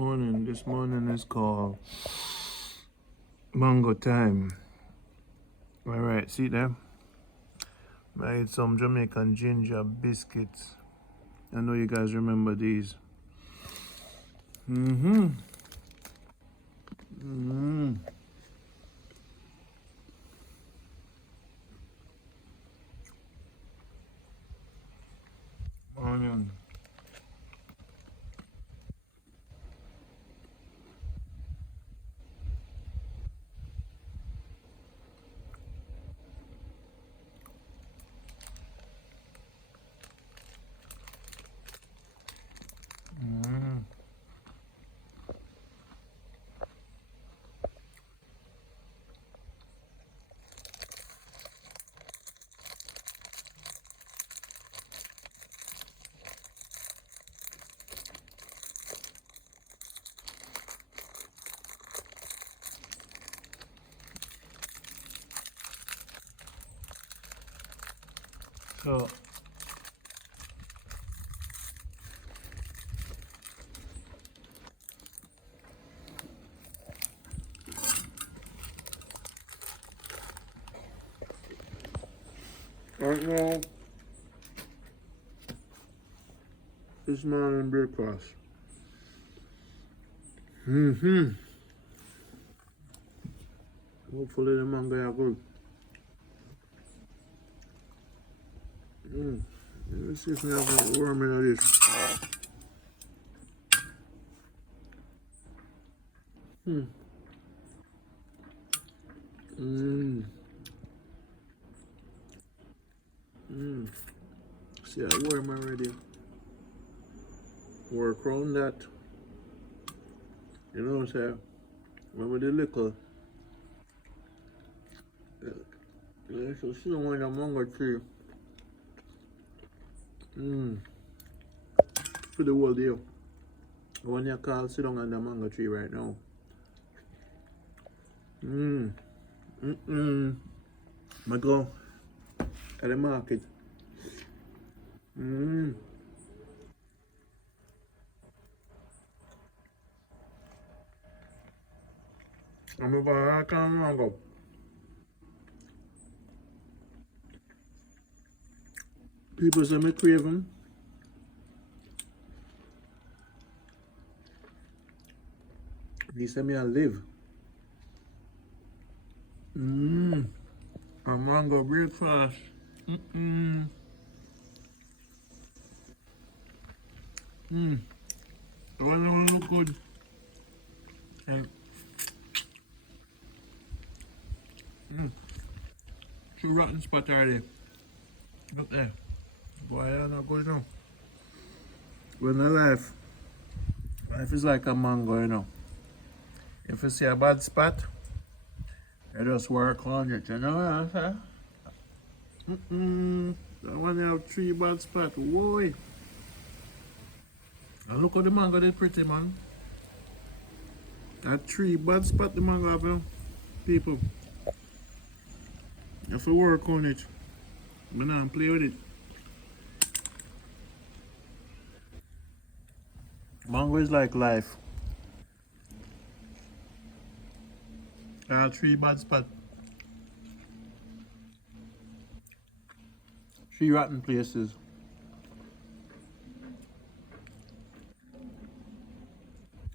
morning. This morning is called mango time. Alright, see there? I ate some Jamaican ginger biscuits. I know you guys remember these. Morning. So right now, this morning breakfast. Hopefully the mango are good. Let's see if we have a worm in this. See, I worm already. Work around that. You know what I'm saying? When we did liquor, you should see one in a mango tree. For the whole day. When you call sit down on the mango tree right now. I go at the market. I'm about to mango. People say me craving. They say me I live. A mango breakfast. The one don't look good. And two rotten spot already. Look there. Boy, I'm not good now. When life is like a mango, you know. If you see a bad spot, you just work on it, you know what I'm saying? That one have 3 bad spots, boy. And look how the mango is pretty, man. That 3 bad spots the mango have, you know? People. You have to work on it. I'm not play with it. Mango is like life. 3 bad spots. 3 rotten places.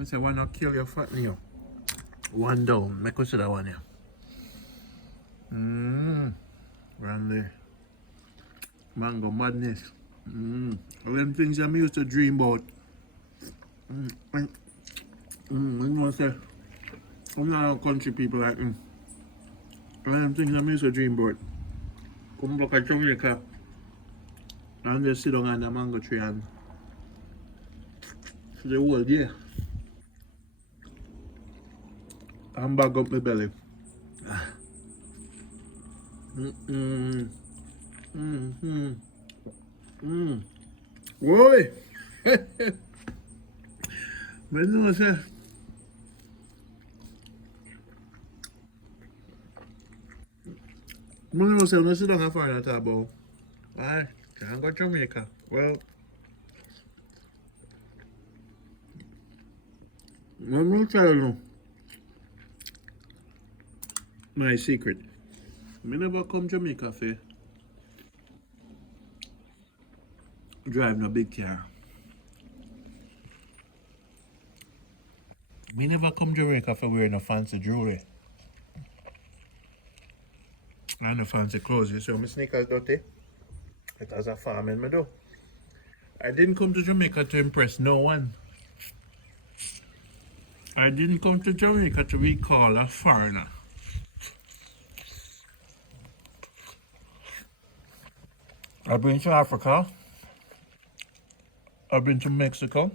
I say, why not kill your fat Neo? One down. Make us see that one here. Randy. Mango madness. All them things I'm used to dream about. I know say, I'm not a country people like him. All them things I'm used to dream about. Come back to Jamaica and just sit down on the mango tree and for the whole day. And bag up my belly. Boy! But no, sir. I know, sir, I sit down and find out about. Why? Can't go to Jamaica. Well, Let me tell you my secret. Me never come Jamaica for drive no big car. Me never come Jamaica for wearing no fancy jewelry. And no fancy clothes. You see how my sneakers dirty? It has a farm in me though. I didn't come to Jamaica to impress no one. I didn't come to Jamaica to be called a foreigner. I've been to Africa. I've been to Mexico.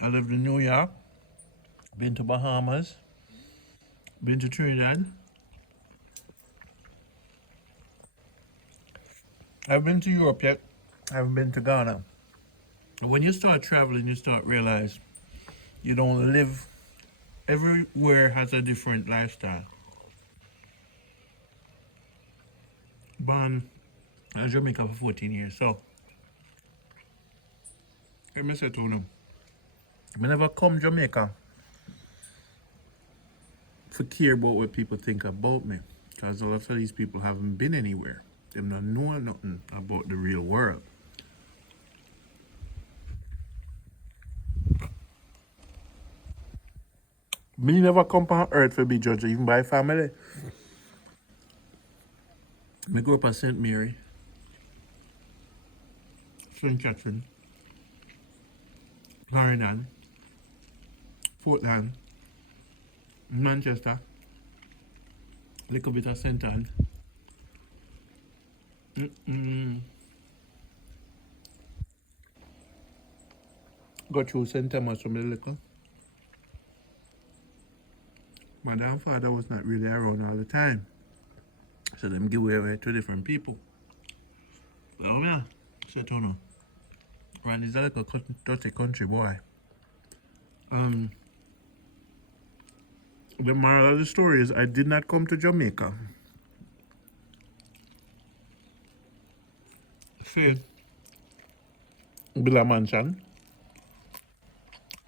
I lived in New York. Been to Bahamas. Been to Trinidad. I've been to Europe yet. I haven't been to Ghana. When you start traveling, you start realize you don't live. Everywhere has a different lifestyle. Born in Jamaica for 14 years, so let me say to you, I never come Jamaica to care about what people think about me, because a lot of these people haven't been anywhere. They don't know nothing about the real world. Me never come on earth to be judged, even by family. Me grew up at St. Mary, St. Catherine, Clarendon, Portland, Manchester, little bit of St. Anne. Got through St. Thomas from the little. My grandfather was not really around all the time. So them give away to different people. Oh yeah, so you know. Rand is like a dirty country boy. The moral of the story is I did not come to Jamaica. See, build a mansion,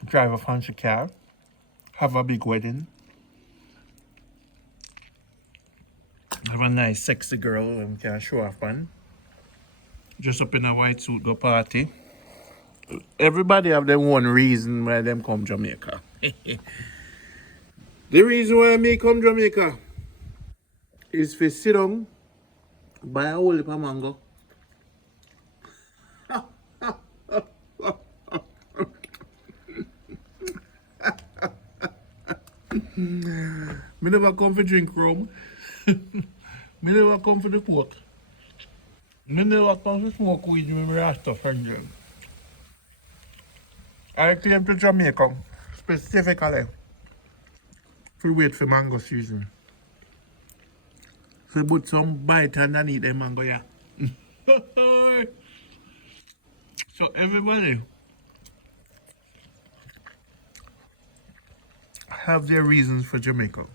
drive a fancy car, have a big wedding, have a nice sexy girl and can show off on. Dress up in a white suit, go party. Everybody have them one reason why them come Jamaica. The reason why me come Jamaica is for sit down, buy a whole heap of mango. Me never come for drink rum. Me never come for the coke. Me never come to smoke weed with my Rasta friends. I came to Jamaica specifically to wait for mango season. So put some bite underneath the mango, yeah. So everybody have their reasons for Jamaica.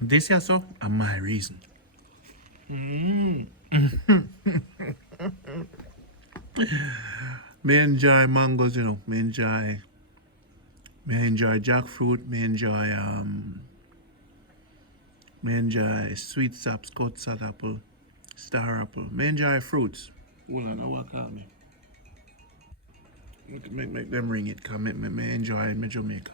This here, so, are my reason. Me enjoy mangoes, you know. Me enjoy jackfruit. Me enjoy sweet sap, Scott salt apple, star apple. Me enjoy fruits. Hold on, I walk out me. Make them ring it, cause me enjoy me Jamaica.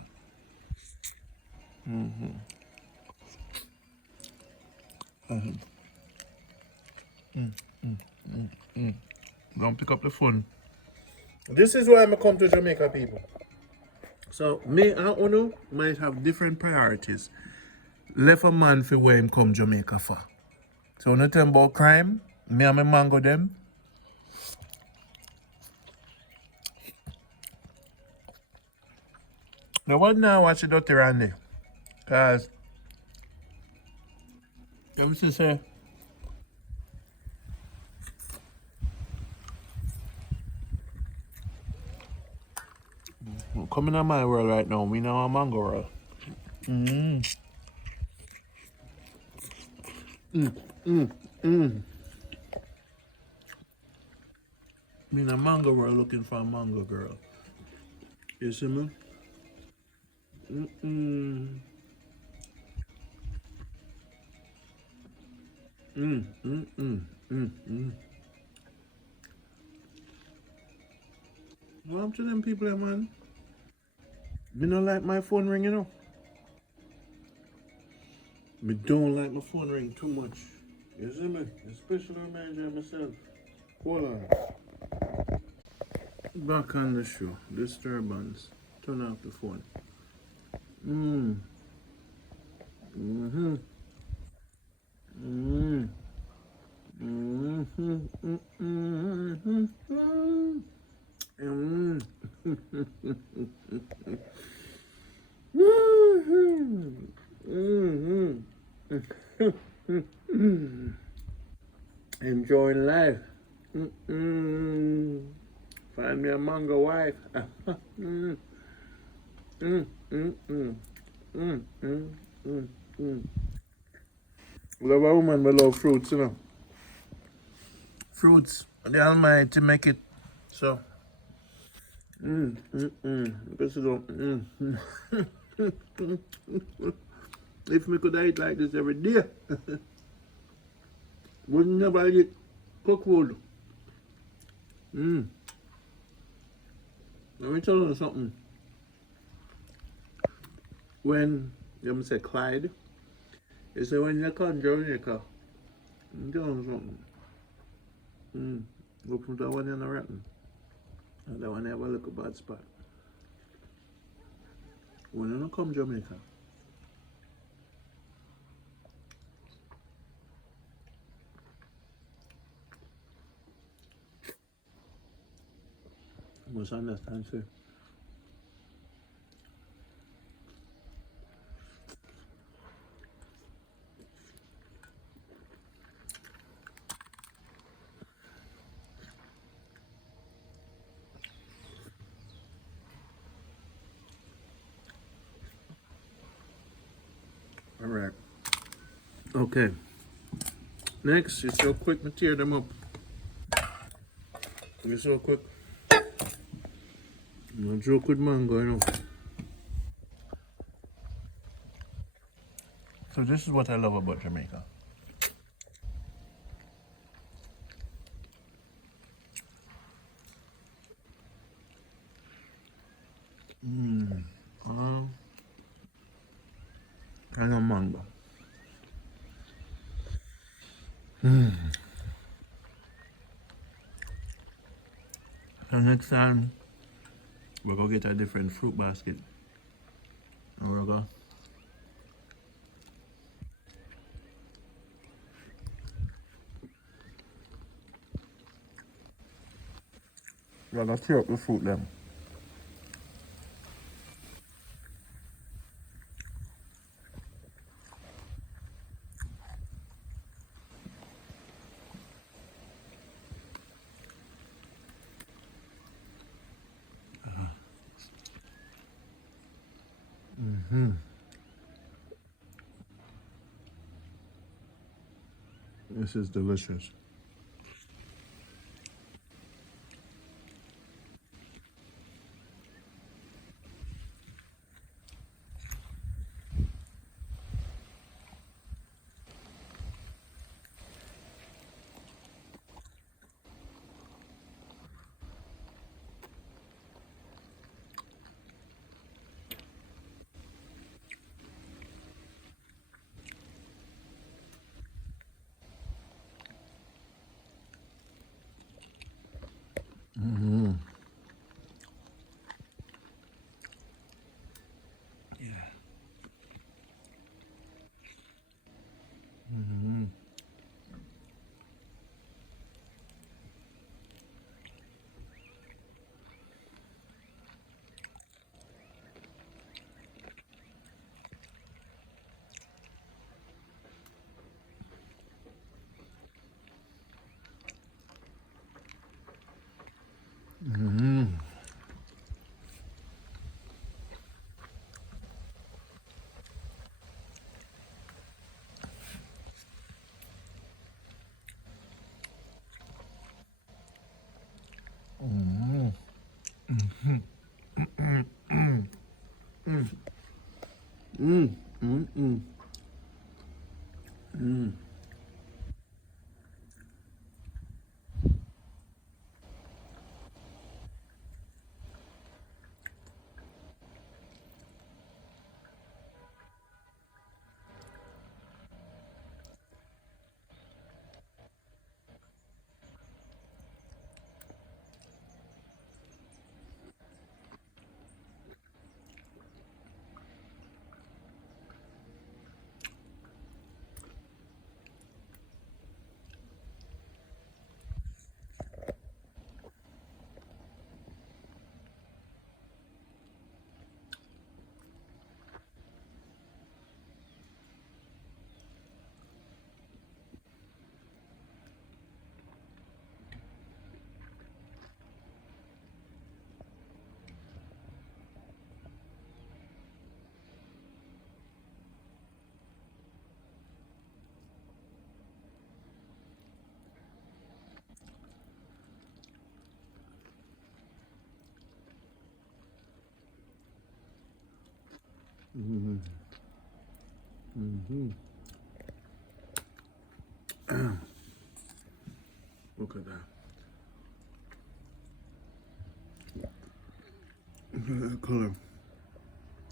Don't pick up the phone. This is why I come to Jamaica, people. So me and Uno might have different priorities. Left a man for where him come Jamaica for. So no tell about crime, me and my mango them. The one now watch the dirty Randy. Cause ever since coming in my world right now, we know a mango world. Me in a mango world looking for a mango girl. You see me? Mm-mm. Mm. What up to them people, man? Me don't like my phone ring, you know. Me don't like my phone ring too much. You see me? Especially remind myself. Hold on. Back on the show. Disturbance. Turn off the phone. Mm. Mm-hmm. Mm. Mm-hmm. Mm-hmm. Mm-hmm. Mm. Mm-hmm. Mm-hmm. Enjoying life. Mm-mm. Find me a mango wife. Mm, mm, mm, mm, mm, mm, mm, mm. Love a woman we love fruits, you know. Fruits. The Almighty make it. So, this is all. If me could eat like this every day, would never eat cooked food. Mm. Let me tell you something. When you say Clyde, you say when you come to Jamaica, I'm telling you something. Go put that one in the ratten. And that one have a little bad spot. When you don't come to Jamaica, you must understand, sir. Alright. Okay. Next, it's so quick to tear them up. It's so quick. No joke with mango, you know. So this is what I love about Jamaica. Um, kind of mango. So next time, we're gonna get a different fruit basket. And we're gonna tear up the fruit them. This is delicious. Mm, mm, mm, mm. Mm, mm, Look at that. Look at that color.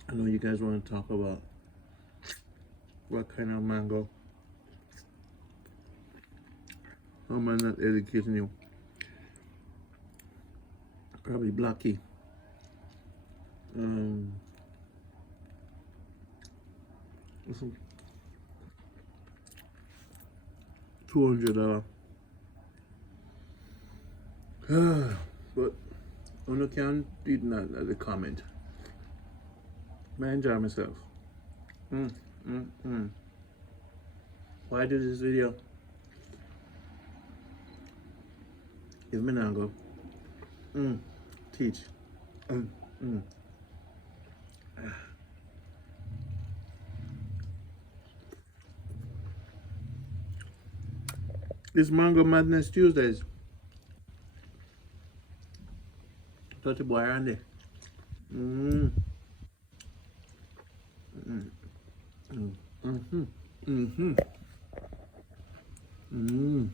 I know you guys want to talk about what kind of mango. How am I not educating you? Probably Blackie. This is $200. But I can't read that at the comment. I enjoy myself. Mm, mm, mm. Why do this video? Give me an go. Teach. Mm, mm. It's Mango Madness Tuesdays. Touch a boy Randy. Mm, mm, mm, mm-hmm, mm-hmm, mm.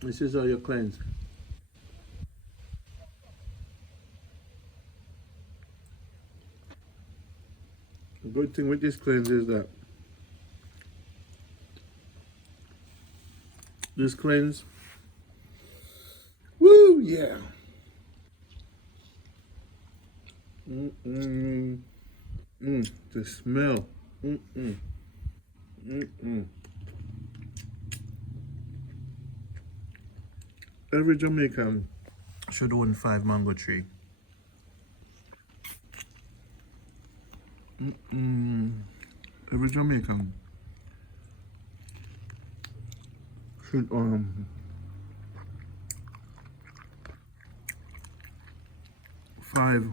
This is how you cleanse. The good thing with this cleanse is that this cleanse, woo, yeah. The smell. Every Jamaican should own 5 mango tree. Every Jamaican should own 5.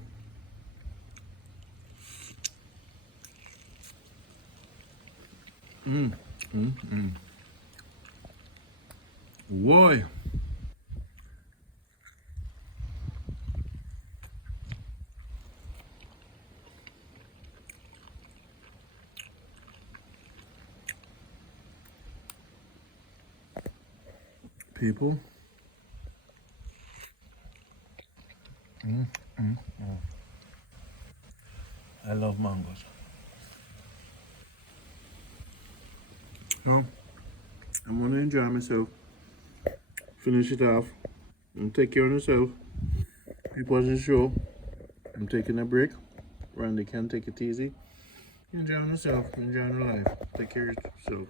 Why? People. I love mangoes. So, I'm gonna enjoy myself. Finish it off. And take care of yourself. Keep watching the show. I'm taking a break. Randy can take it easy. Enjoy yourself. Enjoy your life. Take care of yourself.